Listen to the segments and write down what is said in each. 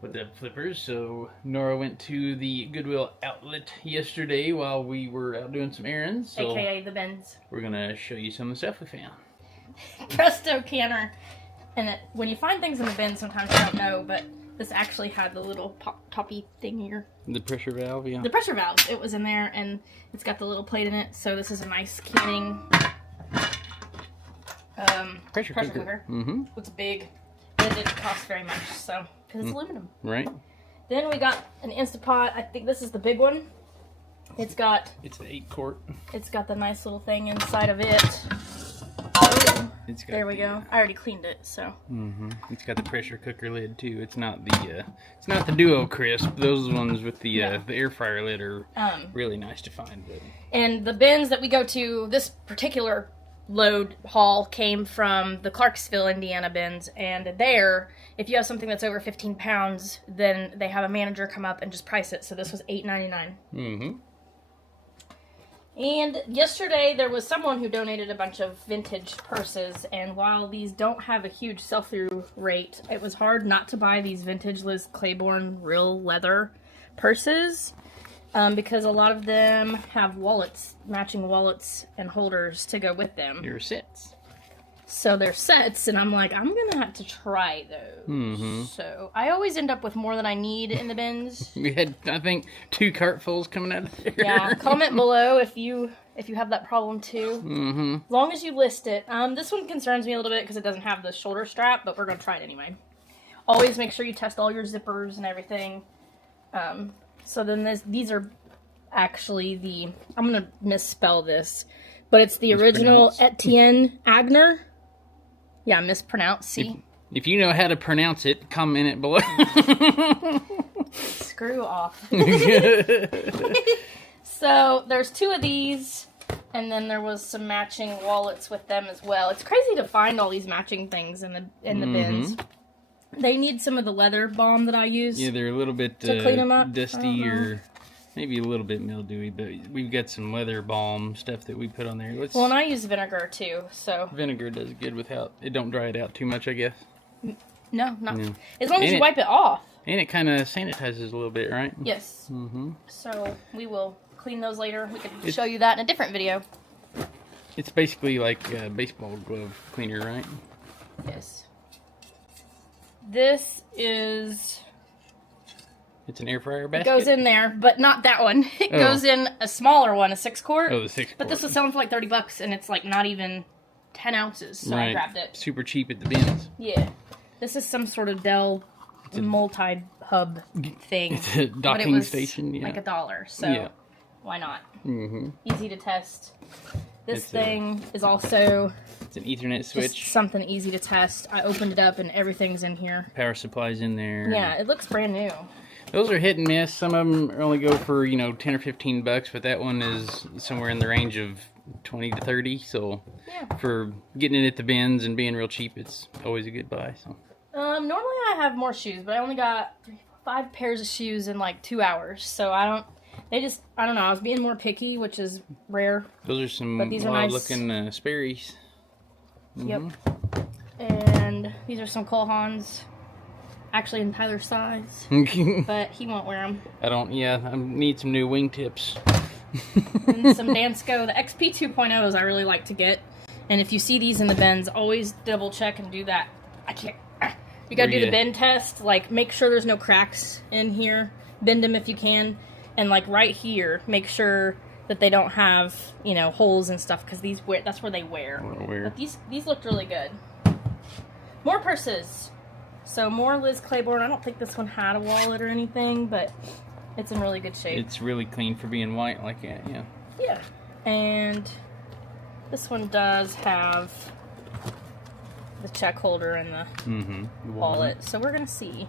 What's up, flippers? So Nora went to the Goodwill Outlet yesterday while we were out doing some errands. So AKA the BINS. we're gonna show you some of the stuff we found. Presto canner. And when you find things in the bin, sometimes you don't know, but this actually had the little toppy thing here. The pressure valve, yeah. The pressure valve. It was in there, and it's got the little plate in it. So this is a nice canning pressure cooker. Mm-hmm. It's big. It didn't cost very much, so because it's aluminum. Right. Then we got an Instapot. I think this is the big one. It's an 8-quart. It's got the nice little thing inside of it. There we go. I already cleaned it, so. Mm-hmm. It's got the pressure cooker lid too. It's not the Duo Crisp. Those ones with the air fryer lid are really nice to find. But. And the bins that we go to, this particular load haul came from the Clarksville, Indiana bins, and there, if you have something that's over 15 pounds, then they have a manager come up and just price it. So this was $8.99. Mm-hmm. And yesterday there was someone who donated a bunch of vintage purses, and while these don't have a huge sell-through rate, it was hard not to buy these vintage Liz Claiborne real leather purses because a lot of them have wallets, matching wallets and holders to go with them. They're sets. So they're sets, and I'm like, I'm going to have to try those. Mm-hmm. So I always end up with more than I need in the bins. We had, I think, 2 cartfuls coming out of there. Yeah, comment below if you have that problem too. Mm-hmm. As long as you list it. This one concerns me a little bit because it doesn't have the shoulder strap, but we're going to try it anyway. Always make sure you test all your zippers and everything. So then these are actually I'm going to misspell this, but it's the original Etienne Agner. Yeah, mispronounced. See? If you know how to pronounce it, comment it below. Screw off. So there's 2 of these, and then there was some matching wallets with them as well. It's crazy to find all these matching things in the bins. They need some of the leather balm that I use. Yeah, they're a little bit to clean them up. Dusty or maybe a little bit mildewy, but we've got some leather balm stuff that we put on there. Well, and I use vinegar too, so. Vinegar does good without, it don't dry it out too much, I guess. No, not. Yeah. As long as you wipe it off. And it kind of sanitizes a little bit, right? Yes. Mm-hmm. So we will clean those later. We can show you that in a different video. It's basically like a baseball glove cleaner, right? Yes. This is... It's an air fryer basket? It goes in there, but not that one. It goes in a smaller one, a 6-quart. Oh, the 6-quart. But this was selling for like $30, and it's like not even 10 ounces, so I grabbed it. Super cheap at the bins. Yeah. This is some sort of Dell multi-hub thing. It's a docking station, yeah. Like $1, so why not? Mm-hmm. Easy to test. This thing is also... It's an Ethernet switch. Just something easy to test. I opened it up and everything's in here. Power supply's in there. Yeah, it looks brand new. Those are hit and miss. Some of them only go for, 10 or $15, but that one is somewhere in the range of 20 to 30. So for getting it at the bins and being real cheap, it's always a good buy. So normally I have more shoes, but I only got 5 pairs of shoes in like 2 hours. So I don't know. I was being more picky, which is rare. Those are some wild-looking Sperry's. Mm-hmm. Yep. And these are some Colhans. Actually in Tyler's size. But he won't wear them. I need some new wingtips. And some Dansko. The XP 2.0s I really like to get. And if you see these in the bins, always double check and do that. You gotta do the bend test. Like, make sure there's no cracks in here. Bend them if you can. And like right here, make sure that they don't have, holes and stuff, because that's where they wear. But these looked really good. More purses. So more Liz Claiborne. I don't think this one had a wallet or anything, but it's in really good shape. It's really clean for being white like that, yeah. Yeah. And this one does have the check holder and the wallet. So we're going to see.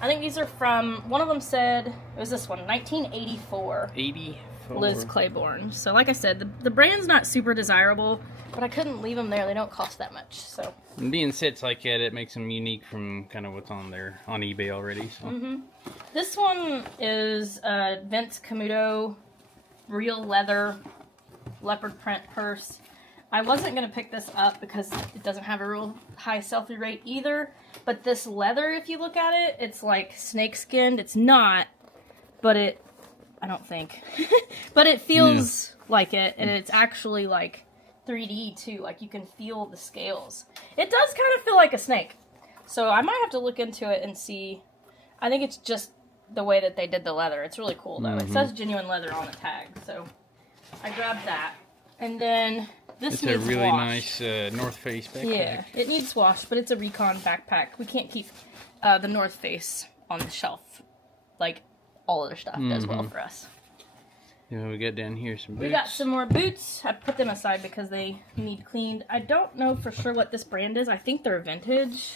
I think these are from, one of them said, it was this one, 1984. 84. Liz Claiborne. So like I said, the brand's not super desirable, but I couldn't leave them there. They don't cost that much. So. And being sets like that, it makes them unique from kind of what's on eBay already. So. This one is a Vince Camuto real leather leopard print purse. I wasn't going to pick this up because it doesn't have a real high sell-through rate either. But this leather, if you look at it, it's like snake-skinned. It's not, but I don't think. But it feels like it, and it's actually like 3D too. Like you can feel the scales. It does kind of feel like a snake. So I might have to look into it and see. I think it's just the way that they did the leather. It's really cool though. It says genuine leather on the tag, so I grabbed that. And then this needs It's a really washed. nice North Face backpack. Yeah, it needs washed, but it's a recon backpack. We can't keep the North Face on the shelf. Like, all other stuff does well for us. Yeah, we got down here some boots. We got some more boots. I put them aside because they need cleaned. I don't know for sure what this brand is. I think they're vintage.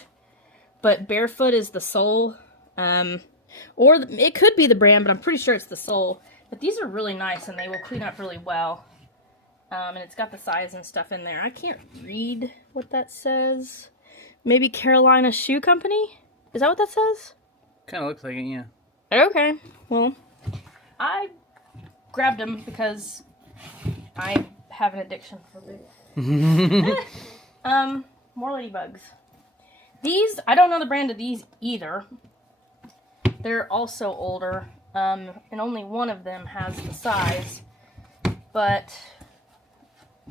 But Barefoot is the sole. Or it could be the brand, but I'm pretty sure it's the sole. But these are really nice, and they will clean up really well. And it's got the size and stuff in there. I can't read what that says. Maybe Carolina Shoe Company? Is that what that says? Kind of looks like it, yeah. Okay. Well, I grabbed them because I have an addiction for boots. More ladybugs. These, I don't know the brand of these either. They're also older, and only one of them has the size, but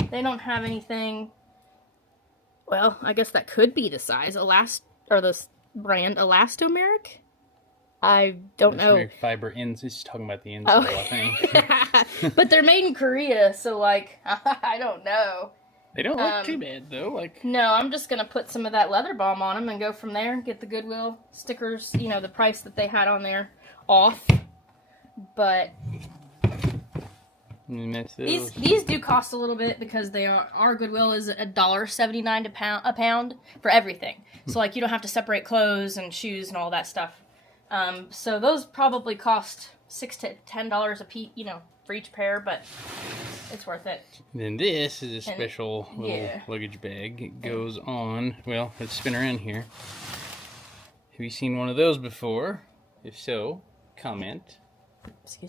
they don't have anything. Well, I guess that could be the size. This brand Elastomeric? I don't know. Fiber ends. It's talking about the insole, I think. But they're made in Korea, so like, I don't know. They don't look too bad though. Like, no, I'm just gonna put some of that leather balm on them and go from there. Get the Goodwill stickers, you know, the price that they had on there off. But these do cost a little bit because our Goodwill is $1.79 a pound for everything. So like, you don't have to separate clothes and shoes and all that stuff. So those probably cost $6 to $10 a piece, you know, for each pair, but it's worth it. Then this is a special little luggage bag. It goes on, well, let's spin around here. Have you seen one of those before? If so, comment.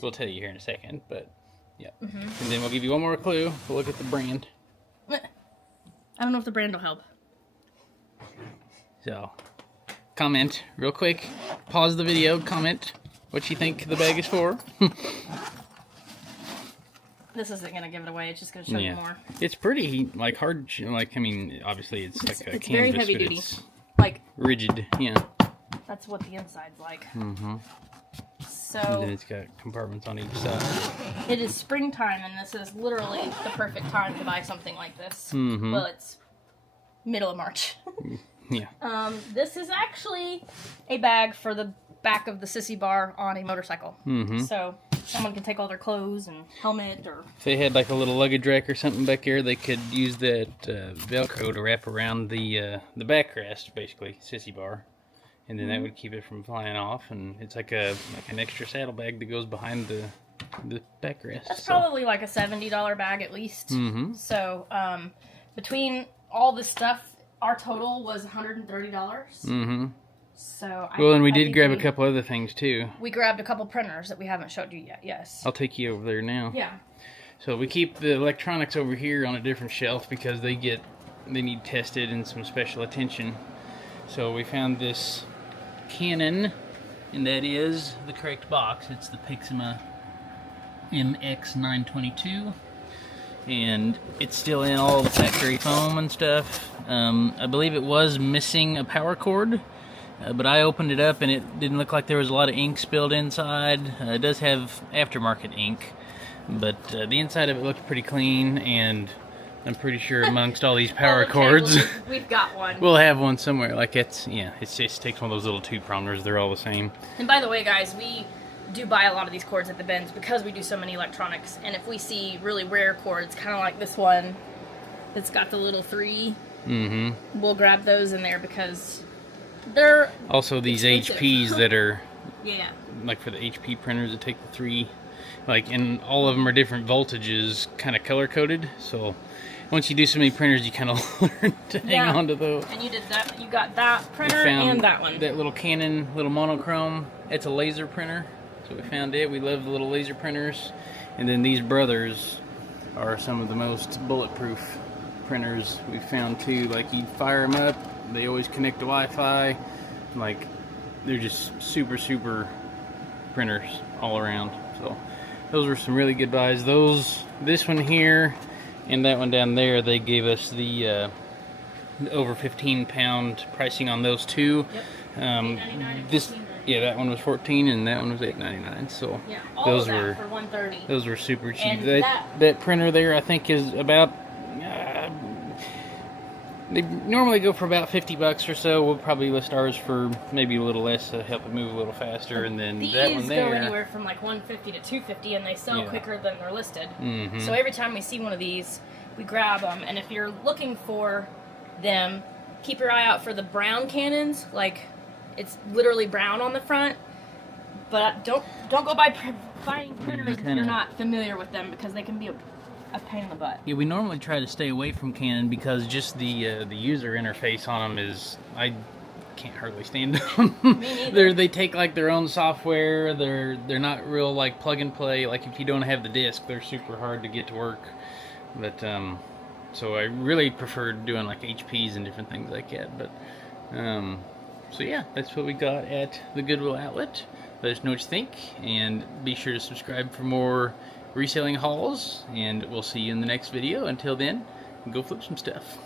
We'll tell you here in a second, but yeah. And then we'll give you one more clue. We'll look at the brand. I don't know if the brand will help. So, comment real quick. Pause the video, comment what you think the bag is for. This isn't going to give it away. It's just going to show you more. It's pretty, like, hard. Like, I mean, obviously it's like a it's canvas, very heavy duty. It's like rigid, yeah. That's what the inside's like. So And then it's got compartments on each side. It is springtime, and this is literally the perfect time to buy something like this. Well, it's middle of March. Yeah. This is actually a bag for the back of the sissy bar on a motorcycle. So someone can take all their clothes and helmet, or if they had like a little luggage rack or something back here, they could use that Velcro to wrap around the backrest, basically sissy bar, and then that would keep it from flying off. And it's like an extra saddlebag that goes behind the backrest. That's probably like a $70 bag at least. So between all this stuff, our total was $130. So and we did grab a couple other things too. We grabbed a couple printers that we haven't showed you yet. Yes. I'll take you over there now. Yeah. So we keep the electronics over here on a different shelf because they need tested and some special attention. So we found this Canon, and that is the correct box. It's the Pixma MX922, and it's still in all the factory foam and stuff. I believe it was missing a power cord. But I opened it up and it didn't look like there was a lot of ink spilled inside. It does have aftermarket ink, but the inside of it looked pretty clean, and I'm pretty sure amongst all these power cords, we've got one. We'll have one somewhere. Like it just takes one of those little two-prongers. They're all the same. And by the way, guys, we do buy a lot of these cords at the BINS because we do so many electronics, and if we see really rare cords, kind of like this one that's got the little 3, we'll grab those in there because they're also these expensive. HPs that are like for the HP printers that take the 3, like, and all of them are different voltages, kind of color coded. So once you do so many printers, you kind of learn to hang on to those. And you did that. You got that printer and that one. That little Canon, little monochrome. It's a laser printer. So we found it. We love the little laser printers. And then these brothers are some of the most bulletproof printers we found too. Like, you fire them up, they always connect to Wi-Fi. Like, they're just super printers all around. So those were some really good buys. This one here and that one down there, they gave us the over 15-pound pricing on those two. Yep. Yeah, that one was $14 and that one was $8.99. So yeah, all those of that were for $130. Those were super cheap. And that printer there, I think, is about. They normally go for about $50 or so. We'll probably list ours for maybe a little less to help it move a little faster. And then these that one there go anywhere from like $150 to $250, and they sell quicker than they're listed. Mm-hmm. So every time we see one of these, we grab them. And if you're looking for them, keep your eye out for the brown cannons. Like, it's literally brown on the front. But don't go buying printers if you're not familiar with them, because they can be a pain in the butt. Yeah, we normally try to stay away from Canon because just the user interface on them is, I can't hardly stand them. Me neither. They take like their own software. They're not real like plug and play. Like, if you don't have the disc, they're super hard to get to work. But so I really prefer doing like HPs and different things like that. But so yeah, that's what we got at the Goodwill Outlet. Let us know what you think, and be sure to subscribe for more reselling hauls, and we'll see you in the next video. Until then, go flip some stuff.